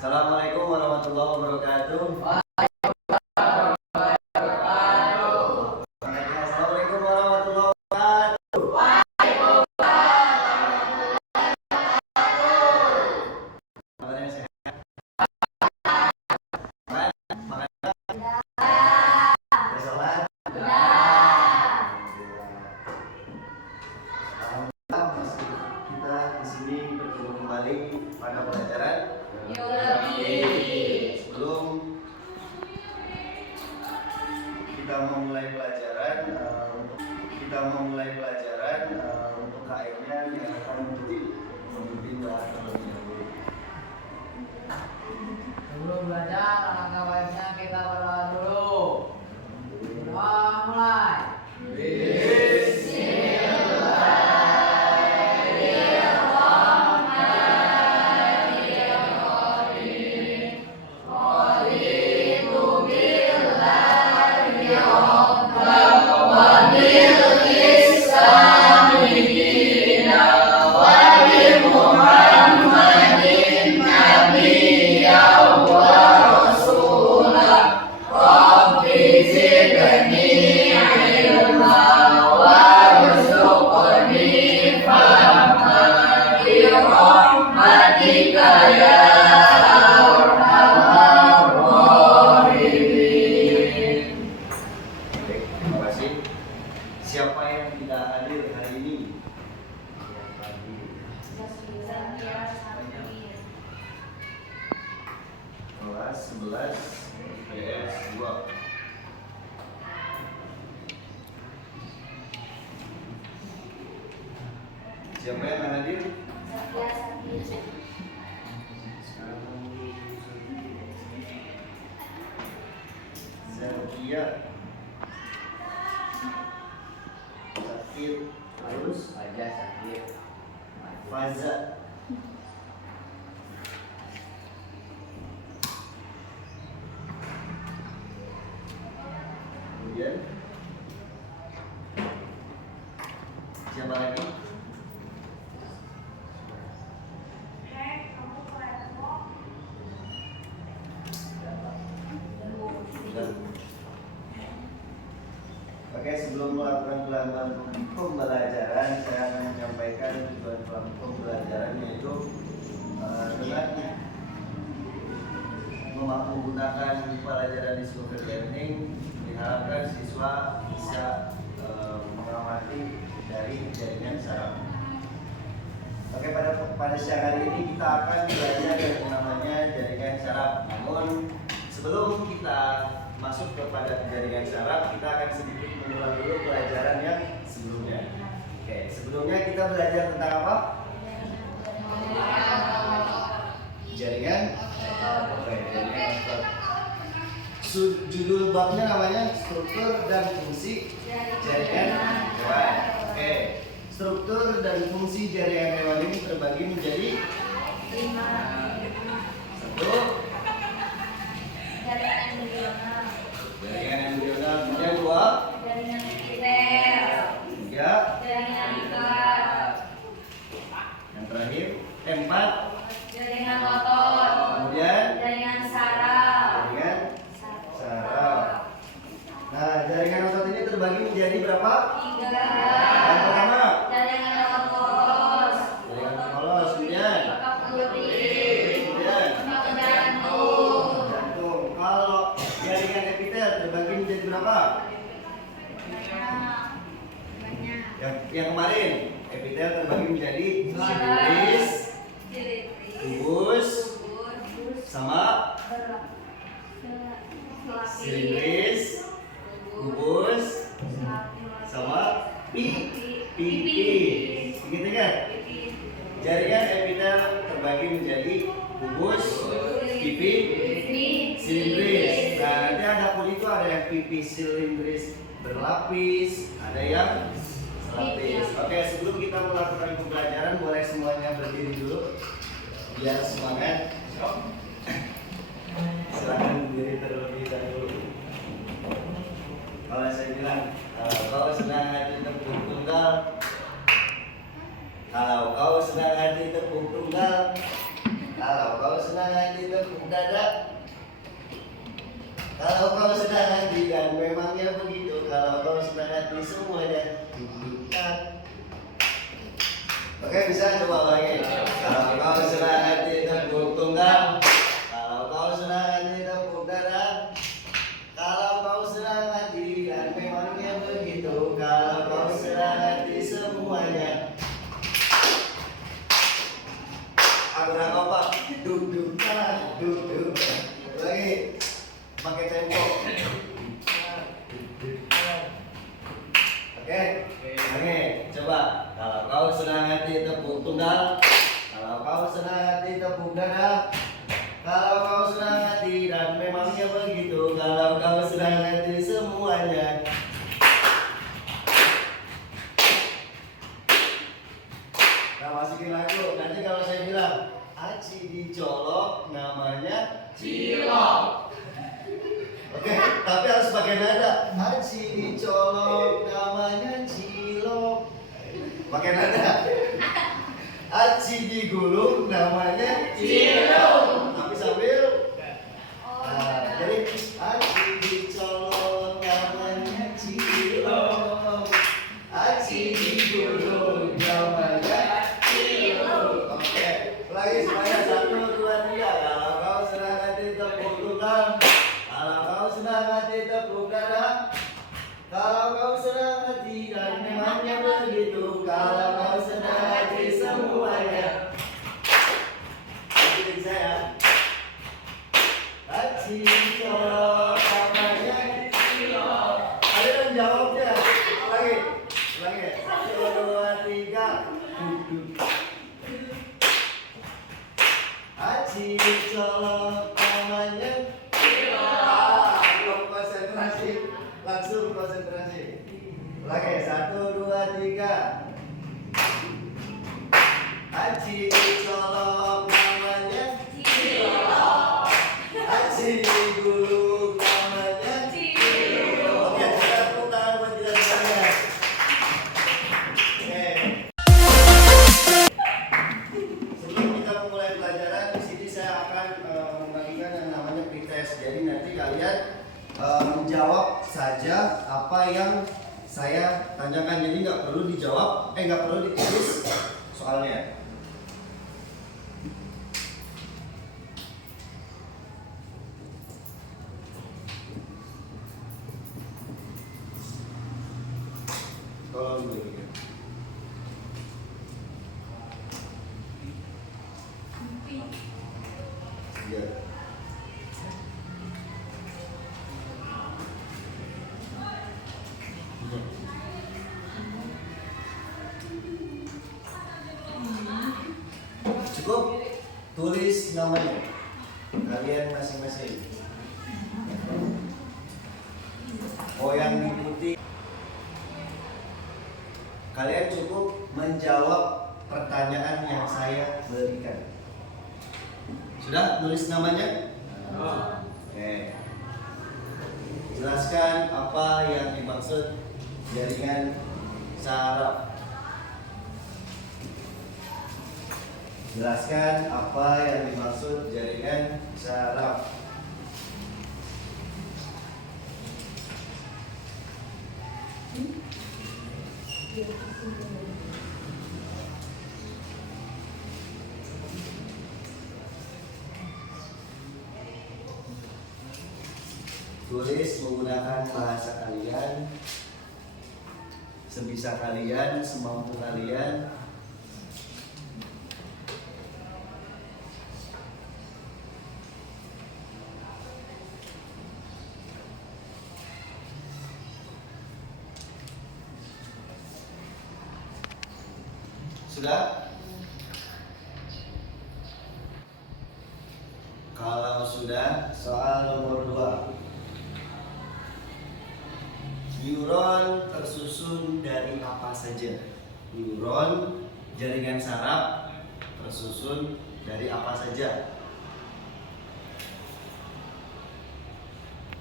Assalamualaikum warahmatullahi wabarakatuh. Assalamualaikum warahmatullahi wabarakatuh. Kabarnya sehat? Udah sholat? Kita di sini bertemu kembali pada pelajaran biologi. Sebelum kita memulai pelajaran, untuk KM-nya yang akan memimpin terlebih dahulu. Sebelum belajar, langkah baiknya kita berdoa dulu. Doa mulai. Siapa yang tidak hadir hari ini? Kelas 11 IPS 2. Siapa yang hadir? Zakia. Sakir, terus Faza Sakir. Faza. Kemudian siapa lagi? Oke, sebelum melakukan pembelajaran, saya akan menyampaikan tujuan pembelajaran, yaitu dengan menggunakan pelajaran discovery learning, diharapkan siswa bisa mengamati dari jaringan saraf. Oke, pada siang hari ini kita akan belajar yang namanya jaringan saraf. Namun sebelum kita masuk kepada jaringan saraf, kita akan sedikit mengulang dulu pelajaran yang sebelumnya. Oke, sebelumnya kita belajar tentang apa? Jaringan. Oke, jaringan otot. Judul babnya namanya struktur dan fungsi jaringan hewan. Oke, struktur dan fungsi jaringan hewan ini terbagi menjadi 1. Jaringan embrional, kemudian 2. Jaringan epitel. 3. Jaringan ikat. Yang terakhir 4. Jaringan otot. Kemudian Jaringan saraf. jaringan saraf. Nah, jaringan otot ini terbagi menjadi berapa? 3. Yang pertama Jaringan otot. jaringan polos, kemudian Otot kulit. kemudian Otot jantung. jantung. Kalau jaringan epitel terbagi menjadi berapa? Yang kemarin epitel terbagi menjadi silindris, kubus, sama silindris, kubus, sama pipi. Begitu kan? Jaringan epitel terbagi menjadi kubus, pipi, silindris. Nah, nanti ada pun itu ada yang pipi silindris berlapis, ada yang selapis. Oke, sebelum kita melakukan pembelajaran, boleh semuanya berdiri dulu biar semangat. Silakan berdiri terlebih dahulu. Kalau saya bilang, kau sedang hadir tepung tunggal. Kalau kau sedang hadir tepung tunggal. Kalau kau senang hati tepuk dada. Kalau kau senang hati dan memangnya begitu. Kalau kau senang hati semuanya dudukkan. Oke, bisa coba lagi. Kalau kau senang hati tepuk tunggal. Kalau kau senang hati tepuk dada. Kalau kau senang hati dan memangnya begitu. Kalau kau senang hati semuanya. Aku nak apa? Dudukkan, dudukkan. Lagi. Pakai tempo. Oke, oke, coba. Kalau kau senang hati tepuk tunggal. Kalau kau senang hati tepuk dada. Kalau kau senang hati dan memangnya begitu. Kalau kau senang hati semuanya. Nah, masukin lagu. Nanti kalau saya bilang Aci dicolok namanya Cilok. Oke, tapi harus pakai nada. Aci dicolok namanya cilok. Pakai nada. Aci digulung namanya Cilok. tapi sambil jadi aci dicolok namanya cilok. Aci digulung namanya cilok. Oke, lagi semuanya 1, 2, 3. Kalau kau senang hati tepuk tunggal. Kalau kau senang hati tepuk dada. Kalau kau senang hati dan memangnya begitu. Kalau kau senang hati semuanya. Jadi saya Aci dicolok namanya cilok. Ada yang jawabnya. Lagi. 1, 2, 3. Aci dicolok namanya belum konsentrasi. Langsung konsentrasi. Lagi 1, 2, 3. Aci dicolok namanya cilok. Aci digulung namanya cilok. Oke, kita tepuk tangan buat kita semuanya. Oke. Sebelum kita memulai pelajaran, di sini saya akan membagikan yang namanya pretest. Jadi nanti kalian menjawab saja apa yang saya tanyakan. Jadi nggak perlu dijawab, nggak perlu ditulis soalnya. Tolong dulu ya. Iya. Cukup tulis namanya kalian masing-masing. Oh, yang di putih. Kalian cukup menjawab pertanyaan yang saya berikan. Sudah tulis namanya? Oke. Jelaskan apa yang dimaksud jaringan saraf. Jelaskan apa yang dimaksud jaringan saraf. Tulis menggunakan bahasa kalian, sebisa kalian, semampu kalian. Sudah? Kalau sudah, soal nomor 2. Neuron tersusun dari apa saja? Neuron jaringan saraf tersusun dari apa saja?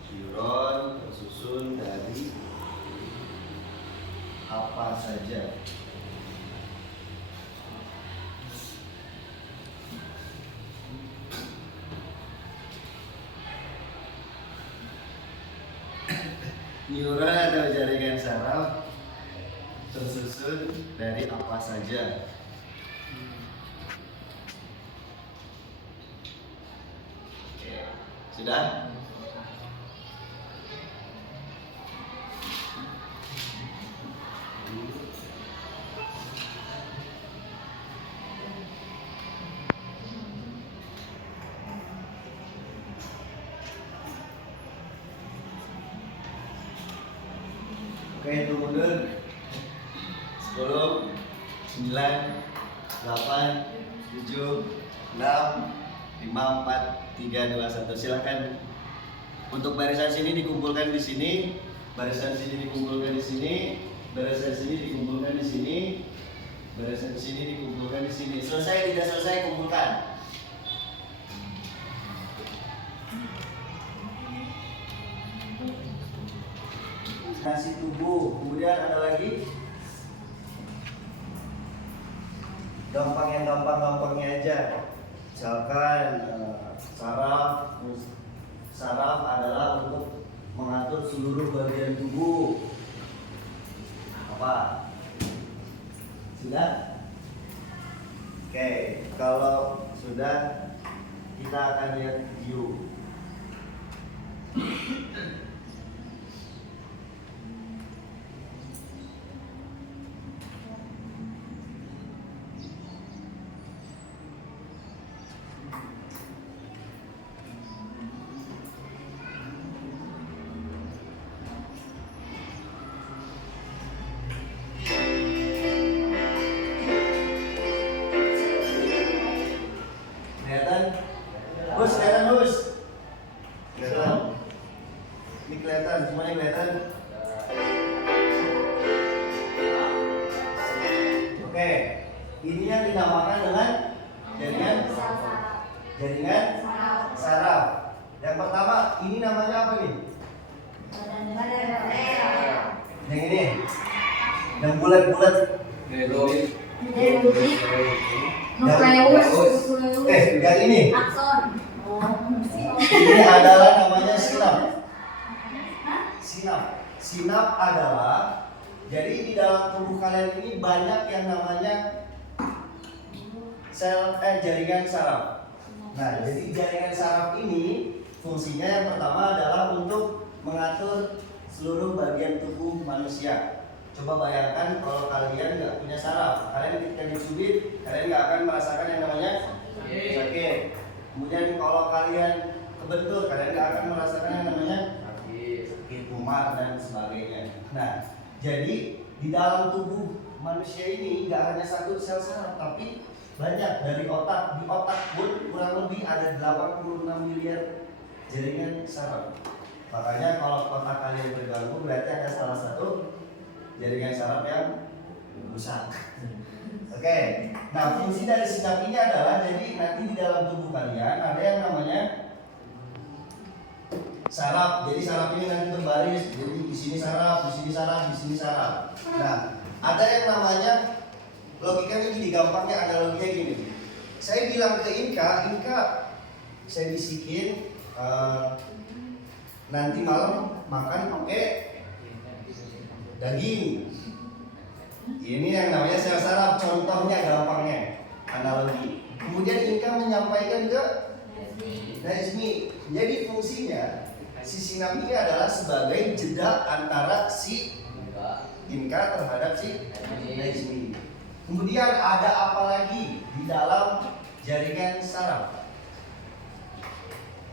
Neuron tersusun dari apa saja? Neuron atau jaringan saraf tersusun dari apa saja? Oke, sudah? Oke, itu mundur. 10, 9, 8, 7, 6, 5, 4, 3, 2, 1. Silakan. Untuk barisan sini dikumpulkan di sini, barisan sini dikumpulkan di sini, barisan sini dikumpulkan di sini, barisan sini dikumpulkan di sini. Selesai tidak selesai kumpulkan. Nasi tubuh, kemudian ada lagi gampang yang gampang-gampangnya aja. Misalkan saraf adalah untuk mengatur seluruh bagian tubuh. Apa? Sudah? Oke, kalau sudah kita akan lihat video. Kelihatan? Ini kelihatan, semuanya kelihatan? Oke, ini yang dinamakan dengan jaringan saraf. Yang pertama, ini namanya apa nih? Yang ini, yang bulat-bulat. Yang ini. Ini adalah namanya sinap. Sinap adalah, jadi di dalam tubuh kalian ini banyak yang namanya jaringan saraf. Nah, jadi jaringan saraf ini fungsinya yang pertama adalah untuk mengatur seluruh bagian tubuh manusia. Coba bayangkan kalau kalian nggak punya saraf, kalian ketika dicubit, kalian nggak akan merasakan yang namanya sakit. Kemudian kalau kalian kebentur, kalian nggak akan merasakan yang namanya sakit, mual dan sebagainya. Nah, jadi di dalam tubuh manusia ini nggak hanya satu sel saraf, tapi banyak dari otak. Di otak pun kurang lebih ada 86 miliar jaringan saraf. Makanya kalau otak kalian terganggu, berarti ada salah satu jaringan saraf yang rusak. Oke, nah fungsi dari sinap ini adalah, jadi nanti di dalam tubuh kalian ada yang namanya saraf. Jadi saraf ini nanti berbaris, jadi di sini saraf, di sini saraf, di sini saraf. Nah, ada yang namanya, logikanya gini, gampangnya analoginya gini. Saya bilang ke Inka, saya bisikin nanti malam makan pakai daging. Ini yang namanya sel saraf, contohnya gampangnya, analogi. Kemudian Inka menyampaikan ke Najmi. Jadi fungsinya si sinap ini adalah sebagai jeda antara si Inka terhadap si Najmi. Kemudian ada apa lagi di dalam jaringan saraf?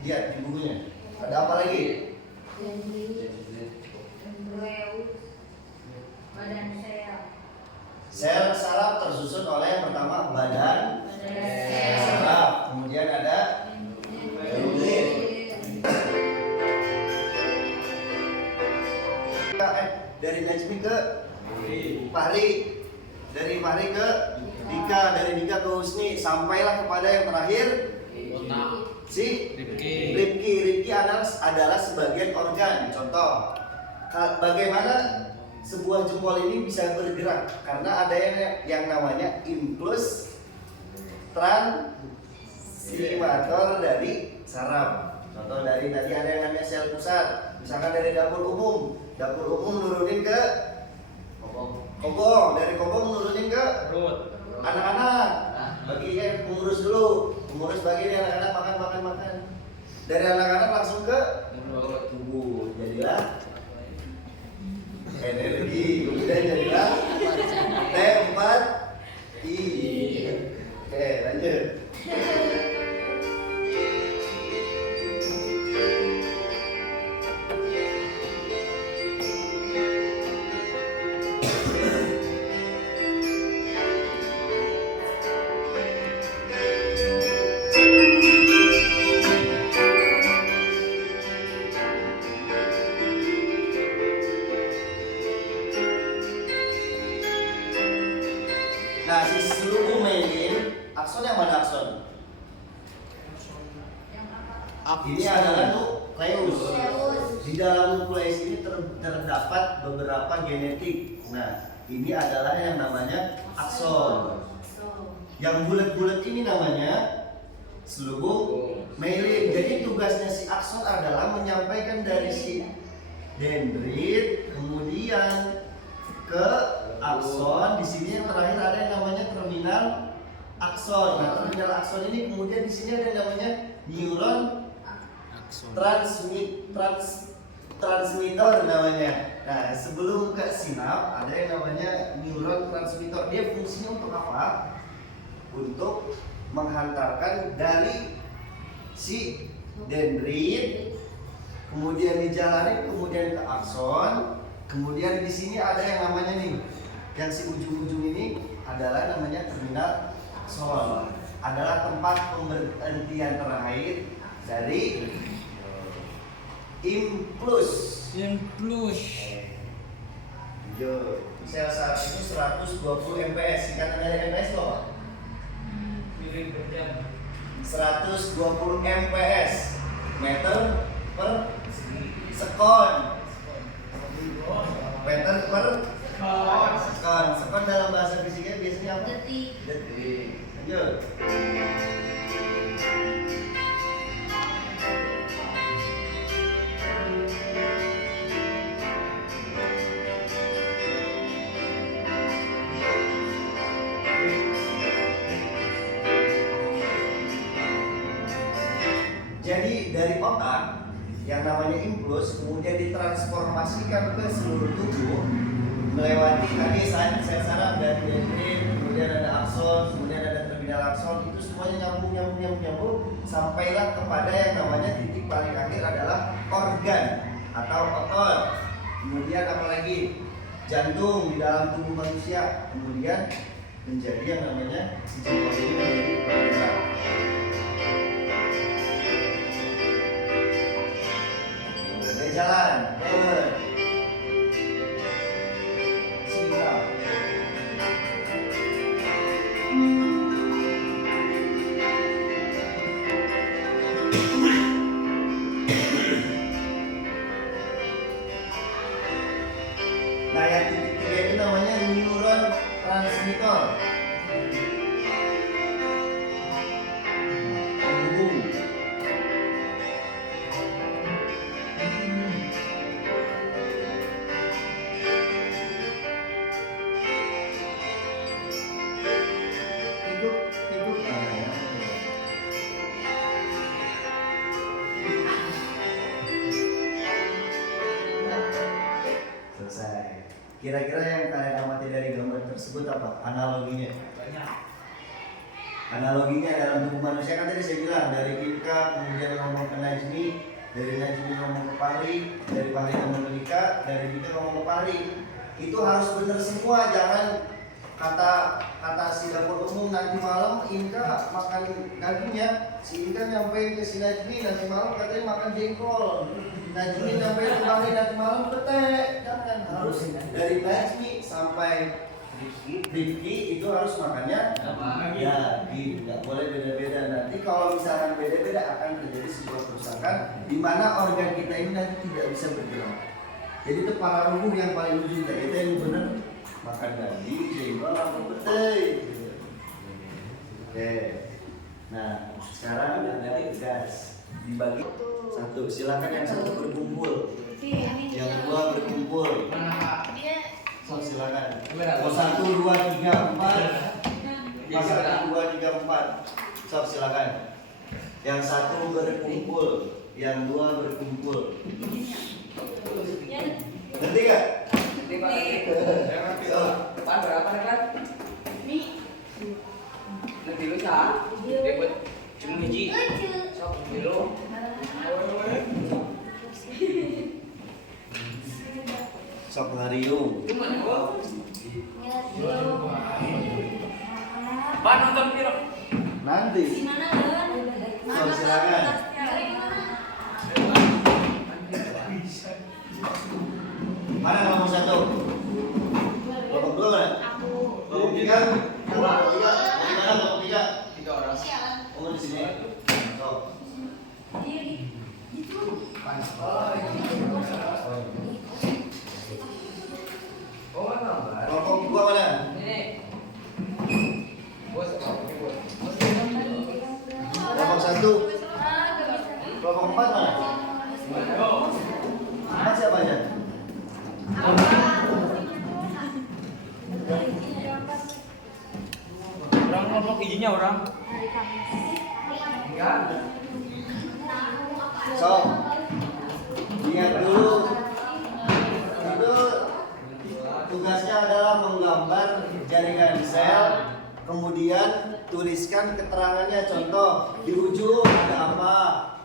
Lihat di bukunya. Ada apa lagi? Sel saraf tersusun oleh yang pertama badan saraf, kemudian ada nuklir. Dari Najmi ke Fahri, dari Fahri ke Dika, dari Dika ke Husni, sampailah kepada yang terakhir si Rifki adalah sebagian organ. Contoh, bagaimana sebuah jempol ini bisa bergerak? Karena ada yang namanya impuls transimator dari saraf. Contoh dari tadi ada yang namanya sel pusat, misalkan dari dapur umum, Dapur umum nurunin ke Kobong. Kobong, dari Kobong nurunin ke Perut. anak-anak. Bagikan pengurus dulu, pengurus bagi nih anak-anak makan. Dari anak-anak langsung ke Perut. tubuh, jadilah energi, kemudian jadilah tempat I. Oke, lanjut. Nah, si seluruh mailin, akson yang mana akson? Ini adalah nukleus. Di dalam nukleus ini terdapat beberapa genetik. Nah, ini adalah yang namanya akson. Yang bulat-bulat ini namanya selubung mailin. Jadi tugasnya si akson adalah menyampaikan dari si dendrit kemudian ke akson. Di sini yang terakhir ada yang namanya terminal akson. Nah, terminal akson ini kemudian di sini ada yang namanya neuron transmitter namanya. Nah, sebelum ke sinap ada yang namanya neuron transmitter. Dia fungsinya untuk apa? Untuk menghantarkan dari si dendrit, kemudian dijalani kemudian ke akson, kemudian di sini ada yang namanya nih, yang si ujung-ujung ini adalah namanya terminal akson, adalah tempat pemberhentian terakhir dari impuls. Sel saraf itu 120 mps. Singkatan dari mps itu apa? 120 mps, meter per sekon. Meter per sekon. Sekon dalam bahasa fisiknya biasanya apa? Detik. Lanjut. Jadi dari otak yang namanya impuls kemudian ditransformasikan ke seluruh tubuh melewati tadi sel saraf dari dendrit, kemudian ada akson, kemudian ada terminal akson, itu semuanya nyambung sampailah kepada yang namanya titik paling akhir adalah organ atau otot. Kemudian apalagi jantung di dalam tubuh manusia, kemudian menjadi yang namanya jantung ini menjadi organ. Jalan siap. Nah, yang titik tiga itu namanya neuron transmitter. Penghubung. Selesai. Kira-kira yang kalian amati dari gambar tersebut apa? Analoginya? Analoginya dalam tubuh manusia kan tadi saya bilang dari Ika kemudian ngomong ke Najmi, dari Najmi ngomong ke Pari, dari Pari ngomong ke Ika, dari Ika ngomong ke Pari. Itu harus benar semua, jangan kata si dapur umum nanti malam Inka makan dagingnya, si Inka nyampein ke si Najmi nanti malam katanya makan jengkol, Najmi nyampein ke Pari nanti malam petek. Jangan, harus dari Najmi sampai Rifki itu harus makannya ya, tidak boleh beda-beda. Nanti kalau misalkan beda-beda akan terjadi sebuah kerusakan di mana organ kita ini nanti tidak bisa bergerak. Jadi itu para rubuh yang paling ujung kita yang benar makan daging, jengkol, atau petai. Oke. Nah, sekarang ada gas. dibagi satu. Silakan yang satu berkumpul, yang dua berkumpul. So silakan. Oh, 1, 2, 3, 4. Mas 1, 2, 3, 4. So silakan. Yang satu berkumpul, yang dua berkumpul. Ngerti gak? So, Pan berapa kan? Nanti lu sah. Dapat cuma hiji. Sok dulu. sok ngariung. Pan nonton film. Nanti. So silakan. Mana kelompok 1? Kelompok 2 mana? Kelompok 3? Kelompok 3? Di mana kelompok 3? 3 orang. Oh di sini. So. Oh, mana? Kelompok 2 mana? Ini. Bos, bos. Kelompok 1. Kelompok 4 mana? 4 siapa aja? Orang ngomong izinnya orang. Enggak. So, lihat dulu. Itu tugasnya adalah menggambar jaringan sel, kemudian tuliskan keterangannya. Contoh, di ujung ada apa,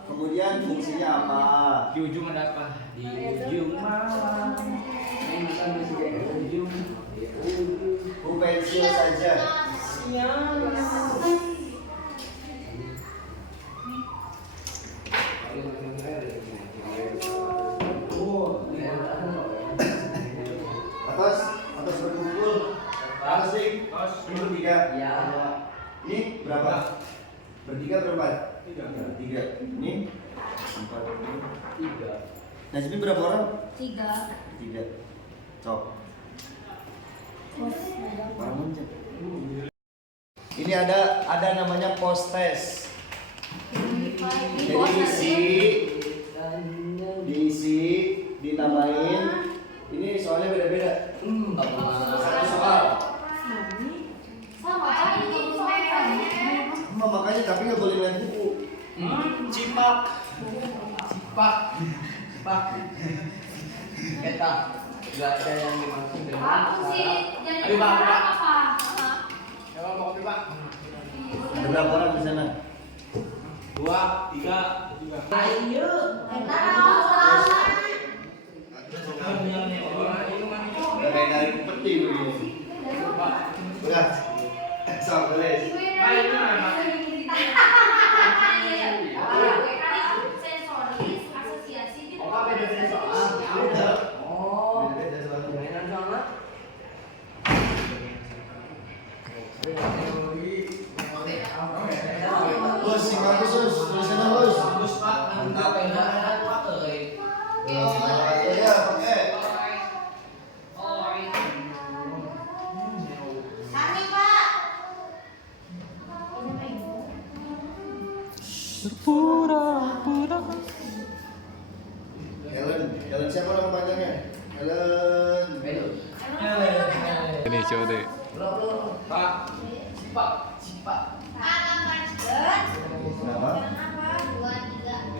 kemudian fungsinya apa. Di ujung ada apa? Di ujung malam. Ini bukan masih kayak di ujung. Di ujung. Pensil saja. Atas berkumpul. Atas sih. Ini bertiga. Ya. Ini berapa? Bertiga berempat? Tiga. Ini 4. 3. Najmi berapa orang? 3. 3. Cok. Bangun, Cok. Ini ada namanya post test. Jadi diisi, ditambahin. Ini soalnya beda-beda. Satu soal. Makanya tapi nggak boleh lihat buku. Cipak. Eta enggak ada yang dimaksud dengan Ayo, Pak. Coba mau kopi, Pak. Ada berapa orang di sana? 2, 3. Ayo. Udah kayak narik peti begini. Udah. Sampai. Sensoris, asosiasi di Oh, beda soal. Oh, mainan soalnya. Bos, sing bagus, Bos. Tulisannya, Bos. Bagus, Pak. Mantap. Enak, Pak. Iya, oke. Kami, Pak. Helen siapa nama panjangnya? Helen. Ini coba deh. Pak. Sipak. Berapa?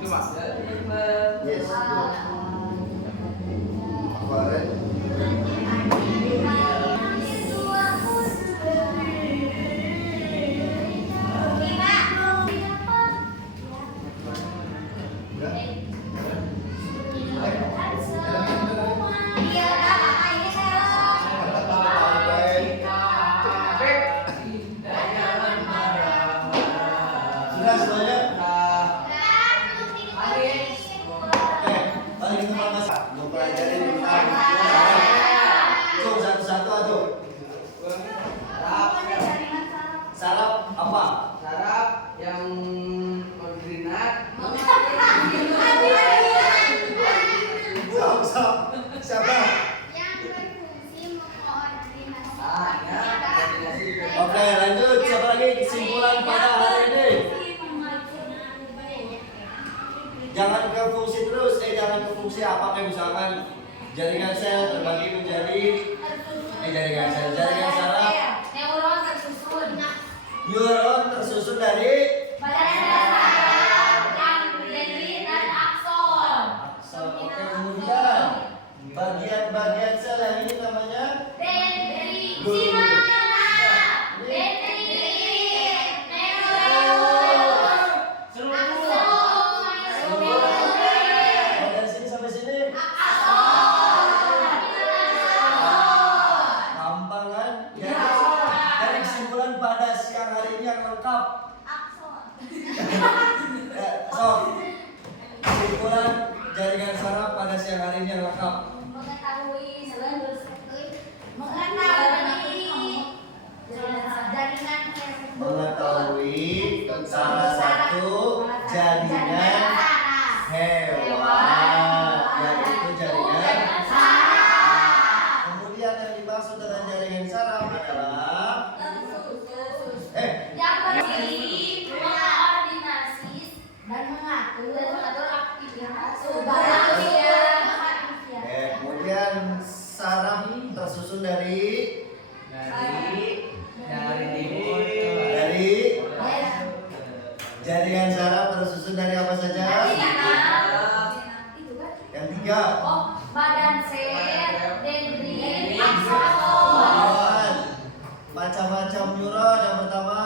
Itu, Pak. Yes. Kemarin. Sudah semuanya? Oke, balik ke tempat mas. Mau pelajarin tentang Tuh, satu-satu aduh. Sarap apa? Sarap yang koordinat. Sop. Siapa? Koordinasi. Oke, lanjut. Siapa lagi kesimpulan pada hari ini? fungsi apa kayak misalkan jaringan sel terbagi menjadi jaringan saraf. Neuron tersusun. Neuron tersusun dari Badan saraf, dendrit dan akson. akson. Oke, kemudian bagian-bagian sel yang ini namanya Dendrit. Dulu. Dendrit. Neuron. Akson. Oh, dari sini sampai sini. Gampang kan? Dari kesimpulan pada siang hari ini yang lengkap. So, kesimpulan jaringan saraf pada siang hari ini yang lengkap. Mengetahui salah satu jaringan hewan, yaitu jaringan. Kemudian yang dimaksud dengan jaringan saraf adalah yang berfungsi mengkoordinasi dan mengatur aktivitas tubuh. kemudian saraf tersusun dari jaringan saraf tersusun dari apa saja? Yang tiga. Badan sel, dendrit, akson. Macam-macam neuron. Yang pertama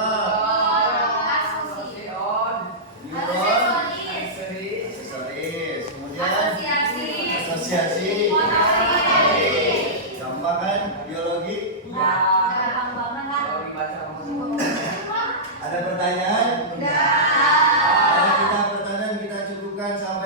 neuron aksesoris, kemudian asosiasi. Gampang kan? Biologi. Ada pertanyaan? Kalau tidak pertanyaan kita cukupkan sampai